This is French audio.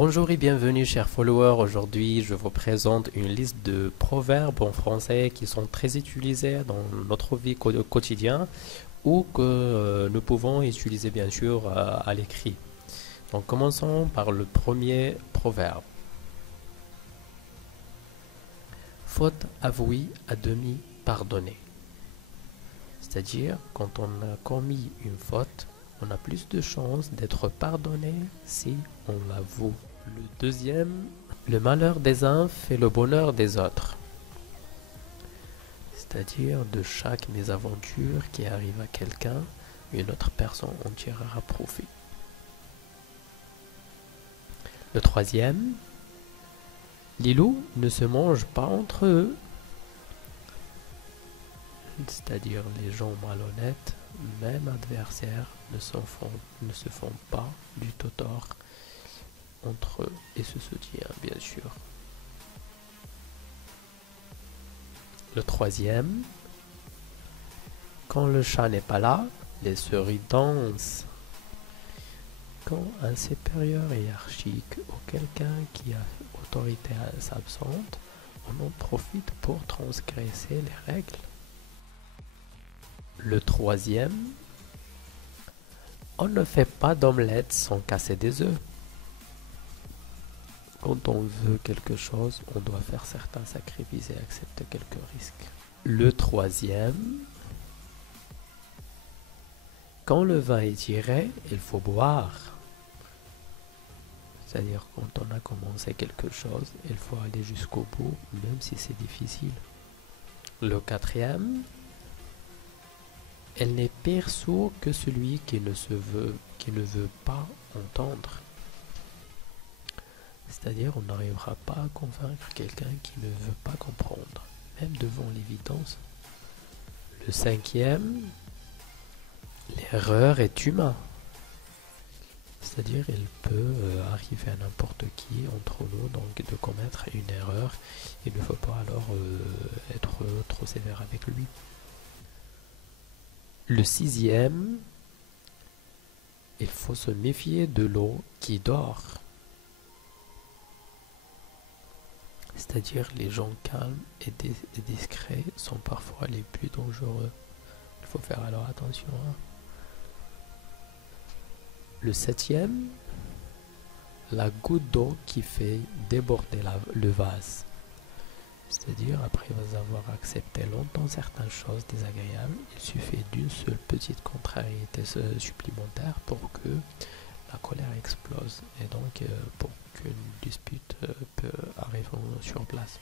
Bonjour et bienvenue chers followers, aujourd'hui je vous présente une liste de proverbes en français qui sont très utilisés dans notre vie quotidienne ou que nous pouvons utiliser bien sûr à l'écrit. Donc commençons par le premier proverbe. Faute avouée à demi pardonnée. C'est-à-dire quand on a commis une faute, on a plus de chances d'être pardonné si on l'avoue. Le deuxième, le malheur des uns fait le bonheur des autres. C'est-à-dire de chaque mésaventure qui arrive à quelqu'un, une autre personne en tirera profit. Le troisième, les loups ne se mangent pas entre eux. C'est-à-dire les gens malhonnêtes, même adversaires, ne se font pas du tout tort entre eux et se soutiennent bien sûr. Le troisième, quand le chat n'est pas là, les souris dansent. Quand un supérieur hiérarchique ou quelqu'un qui a autorité s'absente, on en profite pour transgresser les règles. Le troisième, on ne fait pas d'omelette sans casser des œufs. Quand on veut quelque chose, on doit faire certains sacrifices et accepter quelques risques. Le troisième, quand le vin est tiré, il faut boire. C'est-à-dire quand on a commencé quelque chose, il faut aller jusqu'au bout, même si c'est difficile. Le quatrième, elle n'est pire sourd que celui qui ne veut pas entendre. C'est-à-dire on n'arrivera pas à convaincre quelqu'un qui ne veut pas comprendre, même devant l'évidence. Le cinquième, l'erreur est humaine. C'est-à-dire il peut arriver à n'importe qui entre nous donc de commettre une erreur. Il ne faut pas alors être trop sévère avec lui. Le sixième, il faut se méfier de l'eau qui dort. C'est-à-dire les gens calmes et discrets sont parfois les plus dangereux. Il faut faire alors attention. Le septième, la goutte d'eau qui fait déborder le vase. C'est-à-dire après avoir accepté longtemps certaines choses désagréables, il suffit d'une seule petite contrariété supplémentaire pour que la colère explose et donc pour qu'une dispute peut arriver sur place.